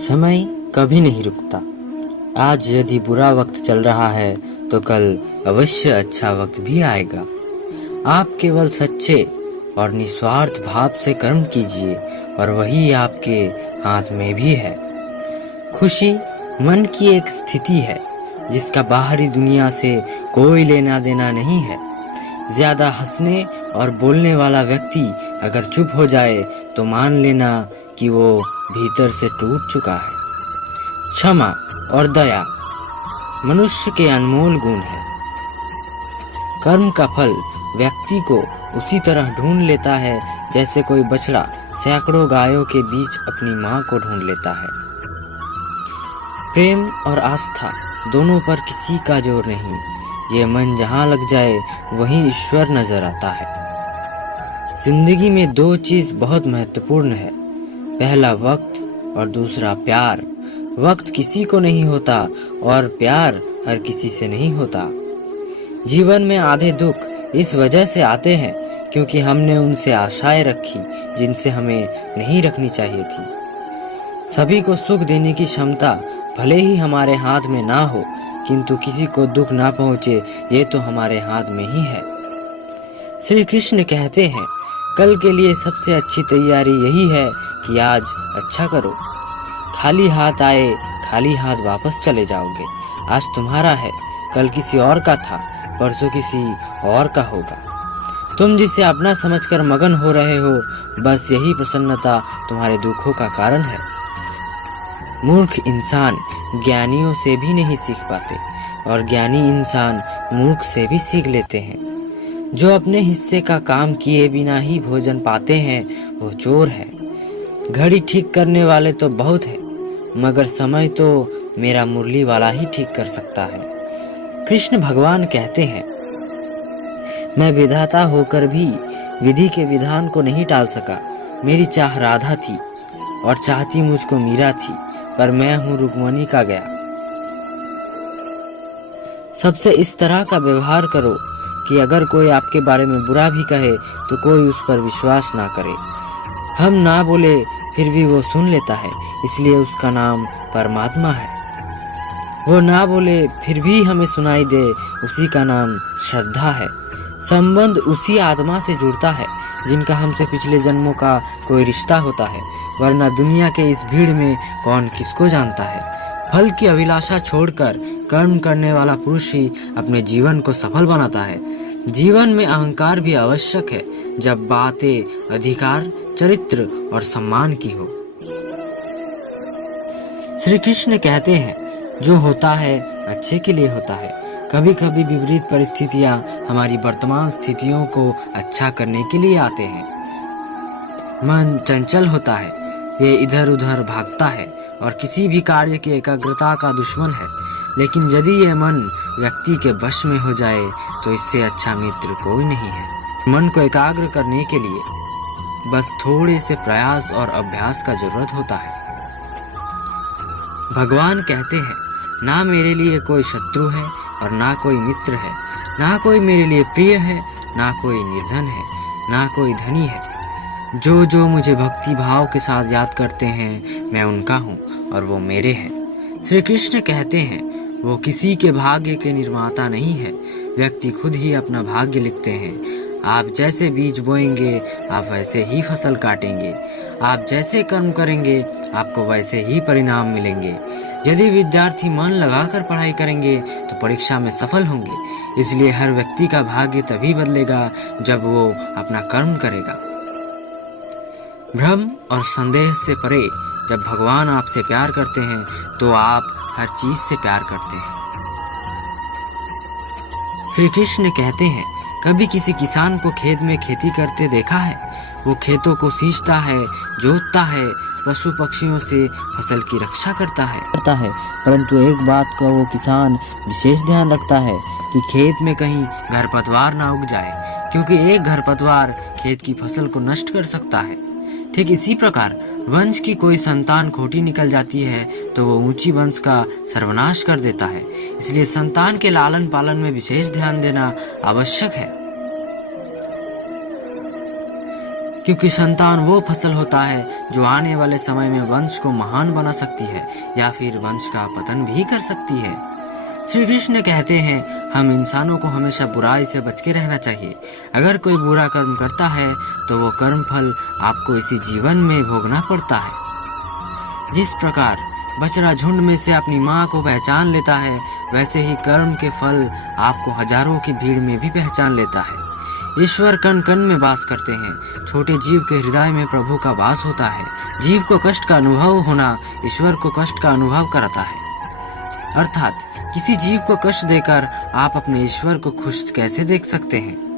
समय कभी नहीं रुकता। आज यदि बुरा वक्त चल रहा है तो कल अवश्य अच्छा वक्त भी आएगा। आप केवल सच्चे और निस्वार्थ भाव से कर्म कीजिए और वही आपके हाथ में भी है। खुशी मन की एक स्थिति है जिसका बाहरी दुनिया से कोई लेना देना नहीं है। ज्यादा हंसने और बोलने वाला व्यक्ति अगर चुप हो जाए तो मान लेना कि वो भीतर से टूट चुका है। क्षमा और दया मनुष्य के अनमोल गुण है। कर्म का फल व्यक्ति को उसी तरह ढूंढ लेता है जैसे कोई बछड़ा सैकड़ों गायों के बीच अपनी मां को ढूंढ लेता है। प्रेम और आस्था दोनों पर किसी का जोर नहीं। ये मन जहां लग जाए वहीं ईश्वर नजर आता है। जिंदगी में दो चीज बहुत महत्वपूर्ण है, पहला वक्त और दूसरा प्यार। वक्त किसी को नहीं होता और प्यार हर किसी से नहीं होता। जीवन में आधे दुख इस वजह से आते हैं क्योंकि हमने उनसे आशाएं रखी जिनसे हमें नहीं रखनी चाहिए थी। सभी को सुख देने की क्षमता भले ही हमारे हाथ में ना हो, किंतु किसी को दुख ना पहुंचे ये तो हमारे हाथ में ही है। श्री कृष्ण कहते हैं, कल के लिए सबसे अच्छी तैयारी यही है कि आज अच्छा करो। खाली हाथ आए खाली हाथ वापस चले जाओगे। आज तुम्हारा है, कल किसी और का था, परसों किसी और का होगा। तुम जिसे अपना समझकर मगन हो रहे हो, बस यही प्रसन्नता तुम्हारे दुखों का कारण है। मूर्ख इंसान ज्ञानियों से भी नहीं सीख पाते और ज्ञानी इंसान मूर्ख से भी सीख लेते हैं। जो अपने हिस्से का काम किए बिना ही भोजन पाते हैं वो चोर है। घड़ी ठीक करने वाले तो बहुत है, मगर समय तो मेरा मुरली वाला ही ठीक कर सकता है। कृष्ण भगवान कहते हैं, मैं विधाता होकर भी विधि के विधान को नहीं टाल सका। मेरी चाह राधा थी और चाहती मुझको मीरा थी, पर मैं हूं रुक्मणी का गया। सबसे इस तरह का व्यवहार करो कि अगर कोई आपके बारे में बुरा भी कहे तो कोई उस पर विश्वास ना करे। हम ना बोले फिर भी वो सुन लेता है, इसलिए उसका नाम परमात्मा है। वो ना बोले फिर भी हमें सुनाई दे, उसी का नाम श्रद्धा है। संबंध उसी आत्मा से जुड़ता है जिनका हमसे पिछले जन्मों का कोई रिश्ता होता है, वरना दुनिया के इस भीड़ में कौन किसको जानता है। फल की अभिलाषा छोड़कर कर्म करने वाला पुरुष ही अपने जीवन को सफल बनाता है। जीवन में अहंकार भी आवश्यक है जब बातें अधिकार, चरित्र और सम्मान की हो। श्री कृष्ण कहते हैं, जो होता है अच्छे के लिए होता है। कभी कभी विपरीत परिस्थितियां हमारी वर्तमान स्थितियों को अच्छा करने के लिए आते हैं। मन चंचल होता है, ये इधर उधर भागता है और किसी भी कार्य की एकाग्रता का दुश्मन है। लेकिन यदि ये मन व्यक्ति के वश में हो जाए तो इससे अच्छा मित्र कोई नहीं है। मन को एकाग्र करने के लिए बस थोड़े से प्रयास और अभ्यास का जरूरत होता है। भगवान कहते हैं, ना मेरे लिए कोई शत्रु है और ना कोई मित्र है, ना कोई मेरे लिए प्रिय है, ना कोई निर्धन है, ना कोई धनी है। जो जो मुझे भक्ति भाव के साथ याद करते हैं मैं उनका हूँ और वो मेरे हैं। श्री कृष्ण कहते हैं, वो किसी के भाग्य के निर्माता नहीं है, व्यक्ति खुद ही अपना भाग्य लिखते हैं। आप जैसे बीज बोएंगे आप वैसे ही फसल काटेंगे। आप जैसे कर्म करेंगे आपको वैसे ही परिणाम मिलेंगे। यदि विद्यार्थी मन लगाकर पढ़ाई करेंगे तो परीक्षा में सफल होंगे। इसलिए हर व्यक्ति का भाग्य तभी बदलेगा जब वो अपना कर्म करेगा। भ्रम और संदेह से परे जब भगवान आपसे प्यार करते हैं तो आप हर चीज से प्यार करते हैं। श्री कृष्ण कहते हैं, कभी किसी किसान को खेत में खेती करते देखा है? वो खेतों को सींचता है, जोतता है, पशु पक्षियों से फसल की रक्षा करता है। परंतु एक बात का वो किसान विशेष ध्यान रखता है कि खेत में कहीं खरपतवार ना उग जाए, क्योंकि एक खरपतवार खेत की फसल को नष्ट कर सकता है। ठीक इसी प्रकार वंश की कोई संतान खोटी निकल जाती है तो वो ऊंची वंश का सर्वनाश कर देता है। इसलिए संतान के लालन पालन में विशेष ध्यान देना आवश्यक है। क्योंकि संतान वो फसल होता है जो आने वाले समय में वंश को महान बना सकती है या फिर वंश का पतन भी कर सकती है। श्री कृष्ण कहते हैं हम इंसानों को हमेशा बुराई से बच के रहना चाहिए। अगर कोई बुरा कर्म करता है तो वो कर्म फल आपको इसी जीवन में भोगना पड़ता है। जिस प्रकार बछड़ा झुंड में से अपनी माँ को पहचान लेता है, वैसे ही कर्म के फल आपको हजारों की भीड़ में भी पहचान लेता है। ईश्वर कण कण में वास करते हैं। छोटे जीव के हृदय में प्रभु का वास होता है। जीव को कष्ट का अनुभव होना ईश्वर को कष्ट का अनुभव कराता है। अर्थात किसी जीव को कष्ट देकर आप अपने ईश्वर को खुश कैसे देख सकते हैं।